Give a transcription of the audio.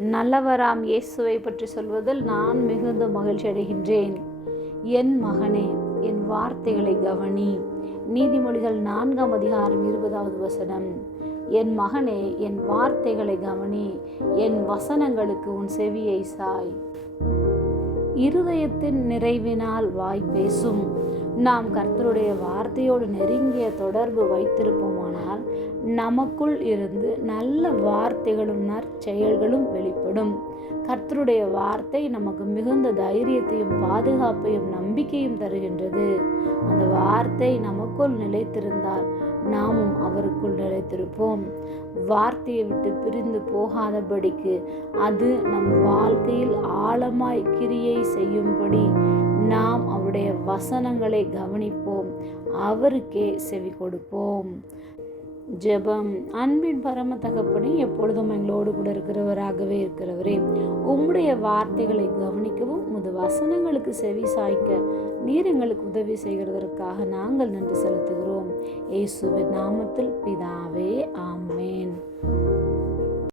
நல்லவராம் இயேசுவை பற்றி சொல்வதில் நான் மிகுந்த மகிழ்ச்சி அடைகின்றேன். என் மகனே என் வார்த்தைகளை கவனி. நீதிமொழிகள் நான்காம் அதிகாரம் இருபதாவது வசனம். என் மகனே என் வார்த்தைகளை கவனி. என் வசனங்களுக்கு உன் செவியை சாய். இருதயத்தின் நிறைவினால் வாய் பேசும். நாம் கர்த்தருடைய வார்த்தையோடு நெருங்கிய தொடர்பு வைத்திருப்போமானால் நமக்குள் இருந்து நல்ல வார்த்தைகளும் நற்செயல்களும் வெளிப்படும். கர்த்தருடைய வார்த்தை நமக்கு மிகுந்த தைரியத்தையும் பாதுகாப்பையும் நம்பிக்கையும் தருகின்றது. அந்த வார்த்தை நமக்குள் நிலைத்திருந்தால் நாமும் அவருக்குள் நிலைத்திருப்போம். வார்த்தையை விட்டு பிரிந்து போகாதபடிக்கு அது நம் வாழ்க்கையில் ஆழமாய் கிரியை செய்யும்படி நாம் அவருடைய வசனங்களை கவனிப்போம். அவருக்கே செவி கொடுப்போம். ஜெபம் அன்பின் பரம தகப்பனே எப்பொழுதும் எங்களோடு கூட இருக்கிறவராகவே இருக்கிறவரே உம்முடைய வார்த்தைகளை கவனிக்கவும் உமது வசனங்களுக்கு செவி சாய்க்க நீர் எங்களுக்கு உதவி செய்கிறதற்காக நாங்கள் நன்றி செலுத்துகிறோம். இயேசுவின் நாமத்தில் பிதாவே ஆமேன்.